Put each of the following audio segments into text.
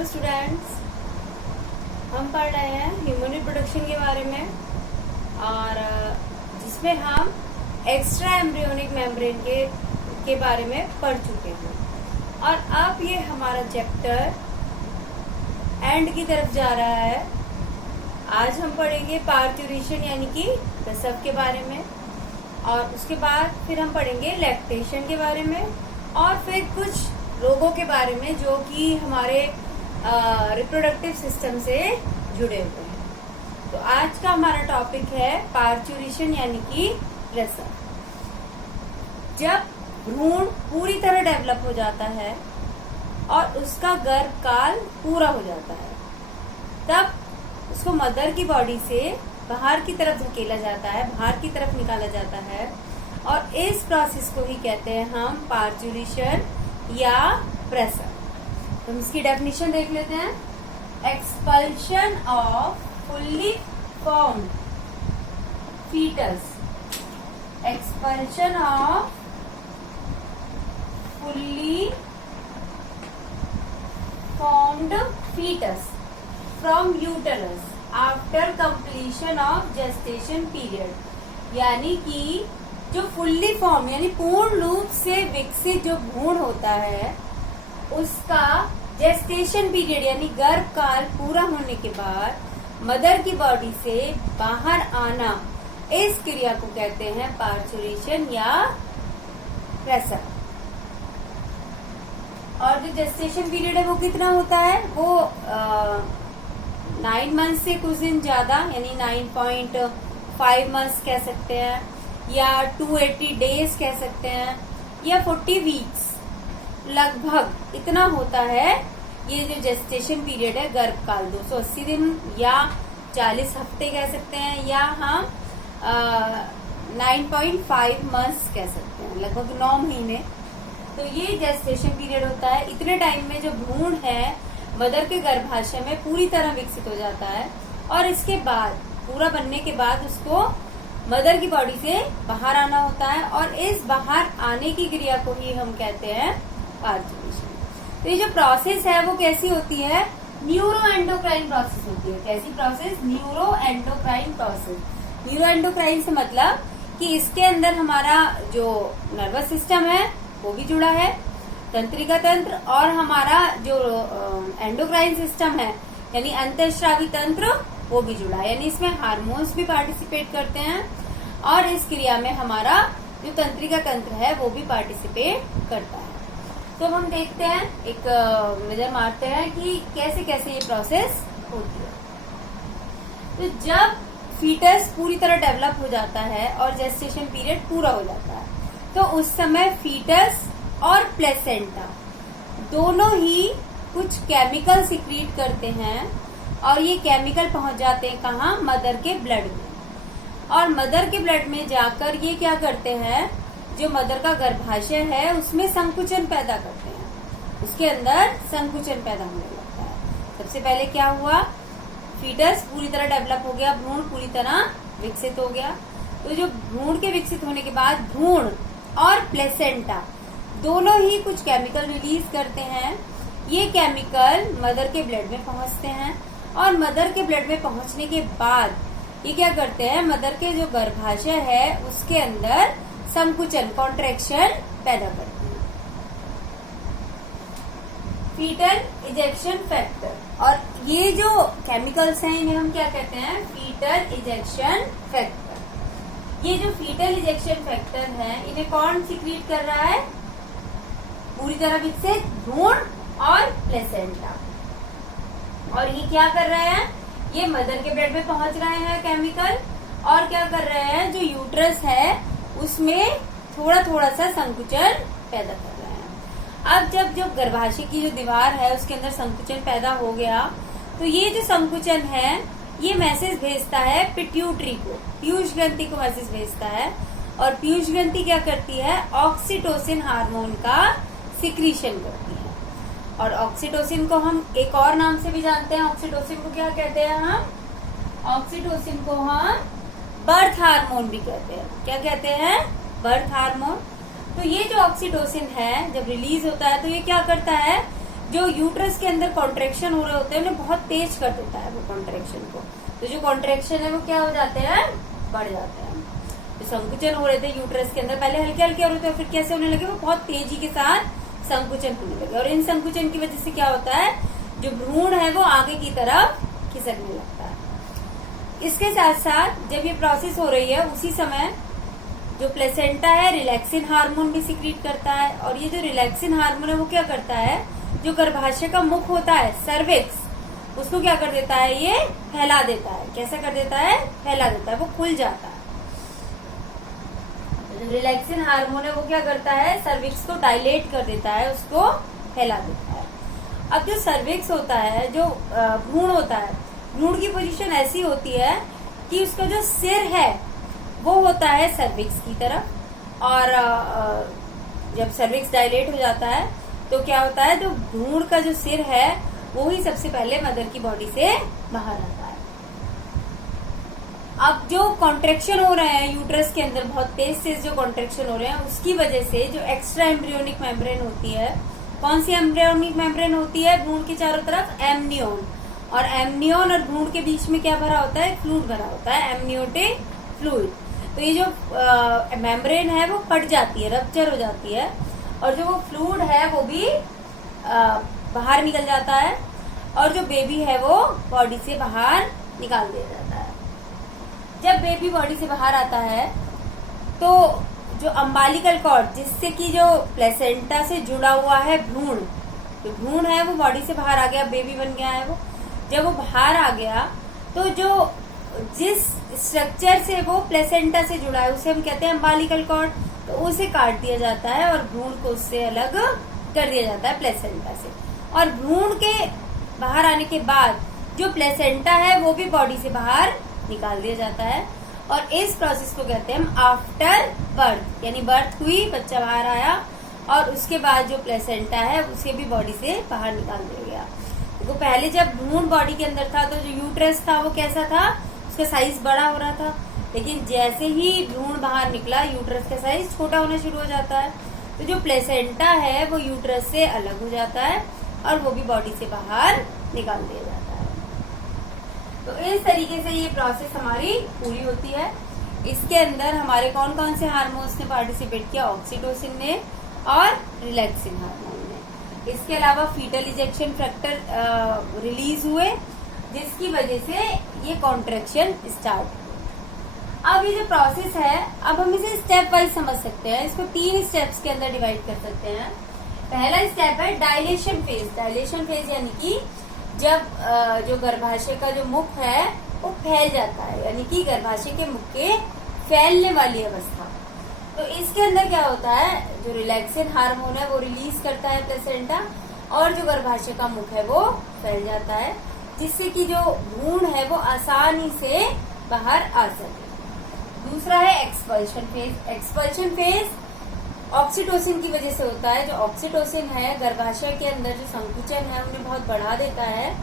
Hello students, हम पढ़ रहे हैं ह्यूमन रिप्रोडक्शन के बारे में और जिसमें हम एक्स्ट्रा एम्ब्रियोनिक मेम्ब्रेन के बारे में पढ़ चुके हैं और अब ये हमारा चैप्टर एंड की तरफ जा रहा है। आज हम पढ़ेंगे पार्थ्यूरेशन यानी कि प्रसव के बारे में और उसके बाद फिर हम पढ़ेंगे लैक्टेशन के बारे में और फिर कुछ रोगों के बारे में जो कि हमारे रिप्रोडक्टिव सिस्टम से जुड़े हुए हैं। तो आज का हमारा टॉपिक है पार्थ्यूरेशन यानी कि प्रसव। जब भ्रूण पूरी तरह डेवलप हो जाता है और उसका गर्भकाल पूरा हो जाता है, तब उसको मदर की बॉडी से बाहर की तरफ धकेला जाता है, बाहर की तरफ निकाला जाता है और इस प्रोसेस को ही कहते हैं हम पार्थ्यूरेशन या प्रसव। तो इसकी डेफिनेशन देख लेते हैं। Expulsion of fully formed foetus, expulsion of fully formed foetus from uterus after completion of gestation period, यानी कि जो फुल्ली फॉर्म यानी पूर्ण रूप से विकसित जो भ्रूण होता है उसका जेस्टेशन पीरियड यानी गर्भकाल पूरा होने के बाद मदर की बॉडी से बाहर आना, इस क्रिया को कहते हैं पार्थ्यूरेशन या प्रसव। और जो जेस्टेशन पीरियड है वो कितना होता है? वो 9 मंथ से कुछ दिन ज्यादा यानी 9.5 मंथ्स कह सकते हैं या 280 डेज कह सकते हैं या 40 वीक्स, लगभग इतना होता है। ये जो जेस्टेशन पीरियड है गर्भकाल 280 दिन या 40 हफ्ते कह सकते हैं या हम 9.5 मंथ्स कह सकते हैं, लगभग 9 महीने। तो ये जेस्टेशन पीरियड होता है। इतने टाइम में जो भ्रूण है मदर के गर्भाशय में पूरी तरह विकसित हो जाता है और इसके बाद पूरा बनने के बाद उसको मदर की बॉडी से बाहर आना होता है और इस बाहर आने की क्रिया को ही हम कहते हैं पार्थ्यूरेशन। तो ये जो प्रोसेस है वो कैसी होती है? न्यूरो एंडोक्राइन प्रोसेस होती है। कैसी process? Neuro endocrine process. Neuro endocrine से मतलब कि इसके अंदर हमारा जो नर्वस सिस्टम है वो भी जुड़ा है, तंत्रिका तंत्र, और हमारा जो एंडोक्राइन सिस्टम है यानी अंतःस्रावी तंत्र वो भी जुड़ा है, यानी इसमें हार्मोन्स भी पार्टिसिपेट करते हैं और इस क्रिया में हमारा जो तंत्रिका तंत्र है वो भी पार्टिसिपेट करता है। तो हम देखते हैं, एक नजर मारते हैं कि कैसे कैसे ये प्रोसेस होती है। तो जब फीटस पूरी तरह डेवलप हो जाता है और जेस्टेशन पीरियड पूरा हो जाता है तो उस समय फीटस और प्लेसेंटा दोनों ही कुछ केमिकल सिक्रीट करते हैं और ये केमिकल पहुंच जाते हैं कहाँ? मदर के ब्लड में। और मदर के ब्लड में जाकर ये क्या करते हैं? जो मदर का गर्भाशय है उसमें संकुचन पैदा करते हैं, उसके अंदर संकुचन पैदा होने लगता है। सबसे पहले क्या हुआ? फीटस पूरी तरह डेवलप हो गया, भ्रूण पूरी तरह विकसित हो गया। तो जो भ्रूण के विकसित होने के बाद भ्रूण और प्लेसेंटा दोनों ही कुछ केमिकल रिलीज करते हैं। ये केमिकल मदर के ब्लड में पहुंचते हैं और मदर के ब्लड में पहुंचने के बाद ये क्या करते हैं? मदर के जो गर्भाशय है उसके अंदर संकुचन, कॉन्ट्रैक्शन पैदा करते हैं। फीटल इजेक्शन फैक्टर, और ये जो केमिकल्स हैं इन्हें हम क्या कहते हैं? Foetal ejection factor. ये जो फीटल इजेक्शन फैक्टर है इन्हें कौन सिक्रीट कर रहा है? पूरी तरह विकसित भ्रूण और प्लेसेंटा। और ये क्या कर रहे हैं? ये मदर के ब्लड में पहुंच रहे हैं केमिकल और क्या कर रहे हैं? जो यूट्रस है उसमें थोड़ा थोड़ा सा संकुचन पैदा कर रहे हैं। अब जब गर्भाशय की जो दीवार है उसके अंदर संकुचन पैदा हो गया तो ये जो संकुचन है ये मैसेज भेजता है पिट्यूटरी को, पीयूष ग्रंथि को मैसेज भेजता है और पीयूष ग्रंथि क्या करती है? ऑक्सीटोसिन हार्मोन का सिक्रीशन करती है। और ऑक्सीटोसिन को हम एक और नाम से भी जानते हैं। ऑक्सीटोसिन को क्या कहते हैं हम? ऑक्सीटोसिन को हम बर्थ हार्मोन भी कहते हैं। क्या कहते हैं? Birth hormone. तो ये जो ऑक्सीटोसिन है जब रिलीज होता है तो ये क्या करता है? जो यूट्रस के अंदर कॉन्ट्रेक्शन हो रहे होते हैं उन्हें बहुत तेज कर देता है वो कॉन्ट्रेक्शन को। तो जो कॉन्ट्रेक्शन है वो क्या हो जाते हैं, बढ़ जाते हैं। जो संकुचन हो रहे थे यूट्रस के अंदर पहले हल्के हल्के हो रहे थे, फिर कैसे होने लगे, वो बहुत तेजी के साथ संकुचन होने लगे। और इन संकुचन की वजह से क्या होता है, जो भ्रूण है वो आगे की तरफ खिसकने लगता है। इसके साथ साथ जब ये प्रोसेस हो रही है उसी समय जो प्लेसेंटा है रिलैक्सिन हार्मोन भी सिक्रीट करता है। और ये जो रिलैक्सिन हार्मोन है वो क्या करता है, जो गर्भाशय का मुख होता है सर्विक्स, उसको क्या कर देता है, ये फैला देता है। कैसा कर देता है, फैला देता है, वो खुल जाता है। जो रिलैक्सिन हार्मोन है वो क्या करता है, सर्विक्स को डायलेट कर देता है, उसको फैला देता है। अब जो सर्विक्स होता है, जो भ्रूण होता है, भ्रूण की पोजीशन ऐसी होती है कि उसका जो सिर है वो होता है सर्विक्स की तरफ। और जब सर्विक्स डायलेट हो जाता है तो क्या होता है, जो भ्रूण का जो सिर है वो ही सबसे पहले मदर की बॉडी से बाहर आता है। अब जो कॉन्ट्रेक्शन हो रहे हैं यूट्रस के अंदर, बहुत तेज से जो कॉन्ट्रेक्शन हो रहे हैं, उसकी वजह से जो एक्स्ट्रा एम्ब्रियोनिक मेम्ब्रेन होती है, कौन सी एम्ब्रियोनिक मेम्ब्रेन होती है, भ्रूण के चारों तरफ एमनियोन। और एमनियोन और भ्रूण के बीच में क्या भरा होता है, फ्लूइड भरा होता है, एमनियोटिक फ्लूइड। तो ये जो मेम्ब्रेन है वो फट जाती है, रप्चर हो जाती है, और जो वो फ्लूइड है वो भी बाहर निकल जाता है, और जो बेबी है वो बॉडी से बाहर निकाल दिया जाता है। जब बेबी बॉडी से बाहर आता है तो जो अम्बालिकल कॉर्ड, जिससे कि जो प्लेसेंटा से जुड़ा हुआ है भ्रूण, जो भ्रूण है वो बॉडी से बाहर आ गया, बेबी बन गया है वो। जब वो बाहर आ गया तो जो जिस स्ट्रक्चर से वो प्लेसेंटा से जुड़ा है उसे हम कहते हैं अम्बालिकल कॉर्ड। तो उसे काट दिया जाता है और भ्रूण को उससे अलग कर दिया जाता है प्लेसेंटा से। और भ्रूण के बाहर आने के बाद जो प्लेसेंटा है वो भी बॉडी से बाहर निकाल दिया जाता है। और इस प्रोसेस को कहते हैं हम आफ्टर बर्थ, यानी बर्थ हुई, बच्चा बाहर आया और उसके बाद जो प्लेसेंटा है उसे भी बॉडी से बाहर निकाल दिया गया। तो पहले जब भ्रूण बॉडी के अंदर था तो जो यूट्रस था वो कैसा था, उसका साइज बड़ा हो रहा था, लेकिन जैसे ही भ्रूण बाहर निकला यूट्रस का साइज छोटा होना शुरू हो जाता है। तो जो प्लेसेंटा है वो यूट्रस से अलग हो जाता है और वो भी बॉडी से बाहर निकाल दिया जाता है। तो इस तरीके से ये प्रोसेस हमारी पूरी होती है। इसके अंदर हमारे कौन कौन से हार्मोन्स ने पार्टिसिपेट किया, ऑक्सीटोसिन ने और रिलैक्सिन हार्मोन ने। इसके अलावा फीटल इजेक्शन फैक्टर रिलीज हुए, जिसकी वजह से ये कॉन्ट्रैक्शन स्टार्ट हुई। अब ये जो प्रोसेस है, अब हम इसे स्टेप वाइज समझ सकते हैं। इसको 3 स्टेप्स के अंदर डिवाइड कर सकते हैं। पहला स्टेप है डायलेशन फेज। डायलेशन फेज यानी कि जब जो गर्भाशय का जो मुख है वो फैल जाता है, यानी कि गर्भाशय के मुख के फैलने वाली अवस्था। तो इसके अंदर क्या होता है, जो रिलैक्सिन हार्मोन है वो रिलीज करता है प्लेसेंटा, और जो गर्भाशय का मुख है वो फैल जाता है, जिससे कि जो भ्रूण है वो आसानी से बाहर आ सके। दूसरा है expulsion phase. Expulsion phase oxytocin की वजह से होता है। जो ऑक्सीटोसिन है गर्भाशय के अंदर जो संकुचन है उन्हें बहुत बढ़ा देता है,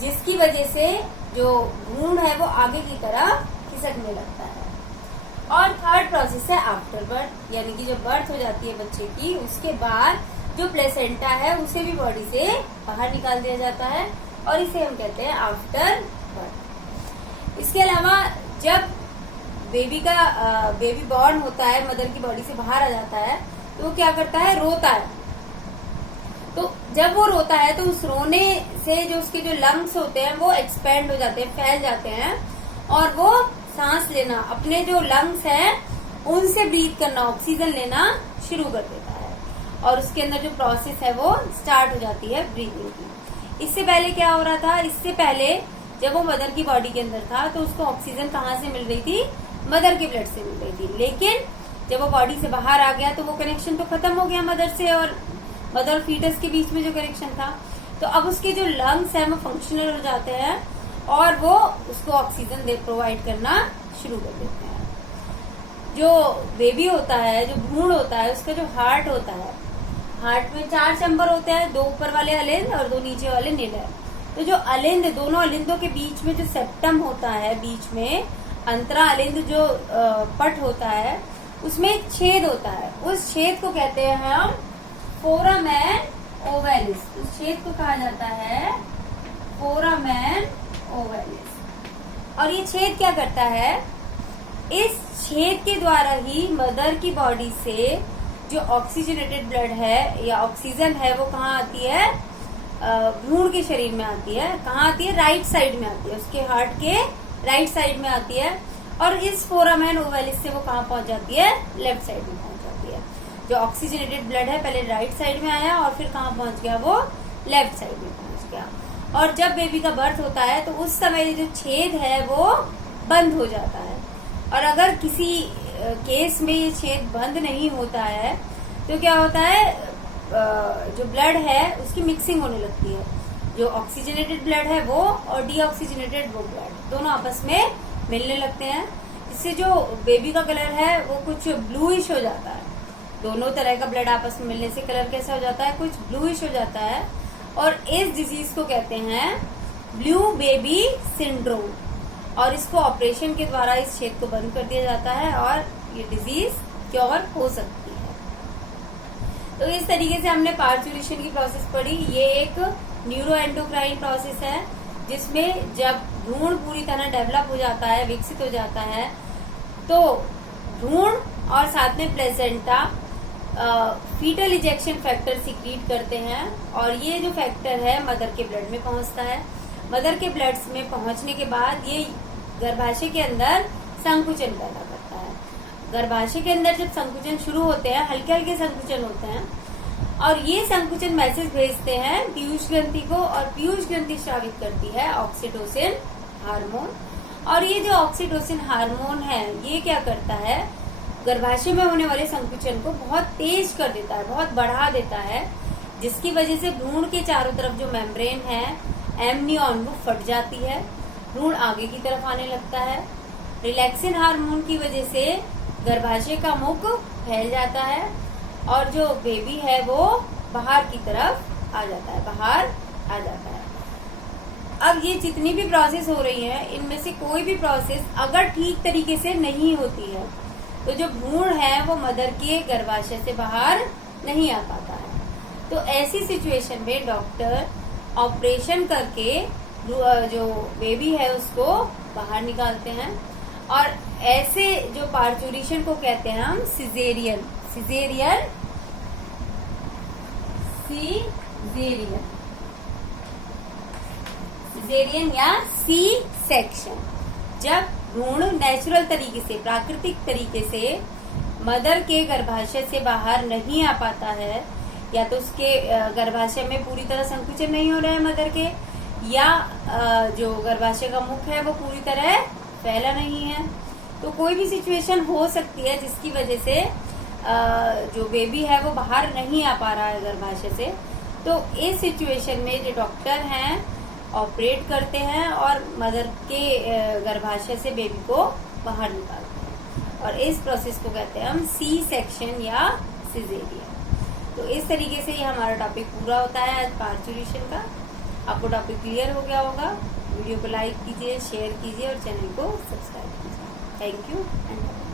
जिसकी वजह से जो भ्रूण है वो आगे की तरफ खिसकने लगता है। और थर्ड प्रोसेस है आफ्टर बर्थ, यानी कि जब बर्थ हो जाती है बच्चे की, उसके बाद जो प्लेसेंटा है उसे भी बॉडी से बाहर निकाल दिया जाता है, और इसे हम कहते हैं आफ्टर बर्थ। इसके अलावा जब बेबी बॉर्न होता है, मदर की बॉडी से बाहर आ जाता है, तो वो क्या करता है, रोता है। तो जब वो रोता है तो उस रोने से जो उसके जो लंग्स होते हैं वो एक्सपेंड हो जाते हैं, फैल जाते हैं, और वो सांस लेना, अपने जो लंग्स हैं उनसे ब्रीथ करना, ऑक्सीजन लेना शुरू कर देता है, और उसके अंदर जो प्रोसेस है वो स्टार्ट हो जाती है ब्रीथिंग की। इससे पहले क्या हो रहा था, इससे पहले जब वो मदर की बॉडी के अंदर था तो उसको ऑक्सीजन कहाँ से मिल रही थी, मदर के ब्लड से मिल रही थी। लेकिन जब वो बॉडी से बाहर आ गया तो वो कनेक्शन तो खत्म हो गया मदर से और मदर फीटस के बीच में जो कनेक्शन था। तो अब उसके जो लंग्स हैं वो फंक्शनल हो जाते हैं और वो उसको ऑक्सीजन प्रोवाइड करना शुरू कर देते हैं। जो बेबी होता है, जो भ्रूण होता है, उसका जो हार्ट होता है, हार्ट में 4 चैम्बर होते हैं, 2 ऊपर वाले अलिंद और 2 नीचे वाले नीलर। तो जो अलिंद, दोनों अलिंदों के बीच में जो सेप्टम होता है, बीच में अंतरा अलिंद जो पट होता है, उसमें एक छेद होता है। उस छेद को कहते हैं हम फोरामेन ओवेलिस, उस छेद को कहा जाता है फोरामेन ओवेलिस। और ये छेद क्या करता है, इस छेद के द्वारा ही मदर की बॉडी से जो ऑक्सीजनेटेड ब्लड है या ऑक्सीजन है वो कहाँ आती है, भ्रूण के शरीर में आती है। कहाँ आती है, राइट साइड में आती है, उसके हार्ट के राइट साइड में आती है। और इस फोरामेन ओवेलिस से वो कहाँ पहुंच जाती है, लेफ्ट साइड में पहुंच जाती है। जो ऑक्सीजनेटेड ब्लड है पहले राइट साइड में आया और फिर कहाँ पहुंच गया, वो लेफ्ट साइड में पहुंच गया। और जब बेबी का बर्थ होता है तो उस समय जो छेद है वो बंद हो जाता है। और अगर किसी केस में ये छेद बंद नहीं होता है तो क्या होता है, जो ब्लड है उसकी मिक्सिंग होने लगती है। जो ऑक्सीजनेटेड ब्लड है वो और डीऑक्सीजनेटेड वो ब्लड दोनों आपस में मिलने लगते हैं, जिससे जो बेबी का कलर है वो कुछ ब्लूइश हो जाता है। दोनों तरह का ब्लड आपस में मिलने से कलर कैसा हो जाता है, कुछ ब्लूइश हो जाता है। और इस डिजीज को कहते हैं ब्लू बेबी सिंड्रोम। और इसको ऑपरेशन के द्वारा इस छेद को बंद कर दिया जाता है और ये डिजीज क्योर हो सकती है। तो इस तरीके से हमने पार्चुरेशन की प्रोसेस पढ़ी। ये एक न्यूरो एंडोक्राइन प्रोसेस है जिसमें जब भ्रूण पूरी तरह डेवलप हो जाता है, विकसित हो जाता है, तो भ्रूण और साथ में placenta foetal ejection factor secrete करते हैं। और ये जो फैक्टर है मदर के ब्लड में पहुंचता है। मदर के ब्लड में पहुंचने के बाद ये गर्भाशय के अंदर संकुचन पैदा करता है। गर्भाशय के अंदर जब संकुचन शुरू होते हैं, हल्के हल्के संकुचन होते हैं और ये संकुचन मैसेज भेजते हैं पीयूष ग्रंथि को, और पीयूष ग्रंथि स्रावित करती है ऑक्सीटोसिन हार्मोन। और ये जो ऑक्सीटोसिन हार्मोन है ये क्या करता है, गर्भाशय में होने वाले संकुचन को बहुत तेज कर देता है, बहुत बढ़ा देता है, जिसकी वजह से भ्रूण के चारों तरफ जो मेम्ब्रेन है एमनियन वो फट जाती है, भ्रूण आगे की तरफ आने लगता है। रिलैक्सिन हार्मोन की वजह से गर्भाशय का मुख फैल जाता है और जो बेबी है वो बाहर की तरफ आ जाता है, बाहर आ जाता है। अब ये जितनी भी प्रोसेस हो रही है इनमें से कोई भी प्रोसेस अगर ठीक तरीके से नहीं होती है तो जो भ्रूण है वो मदर के गर्भाशय से बाहर नहीं आ पाता है। तो ऐसी सिचुएशन में डॉक्टर ऑपरेशन करके जो बेबी है उसको बाहर निकालते हैं। और ऐसे जो पार्चुरेशन को कहते हैं हम सिजेरियन या सी सेक्शन। जब भ्रूण नेचुरल तरीके से, प्राकृतिक तरीके से मदर के गर्भाशय से बाहर नहीं आ पाता है, या तो उसके गर्भाशय में पूरी तरह संकुचन नहीं हो रहा है मदर के, या जो गर्भाशय का मुख है वो पूरी तरह फैला नहीं है, तो कोई भी सिचुएशन हो सकती है जिसकी वजह से जो बेबी है वो बाहर नहीं आ पा रहा है गर्भाशय से। तो इस सिचुएशन में जो डॉक्टर हैं ऑपरेट करते हैं और मदर के गर्भाशय से बेबी को बाहर निकालते हैं, और इस प्रोसेस को कहते हैं हम सी सेक्शन या सिजेरियन। तो इस तरीके से ये हमारा टॉपिक पूरा होता है आज पार्चुरेशन का। आपको टॉपिक क्लियर हो गया होगा। वीडियो को लाइक कीजिए, शेयर कीजिए और चैनल को सब्सक्राइब कीजिए। Thank you and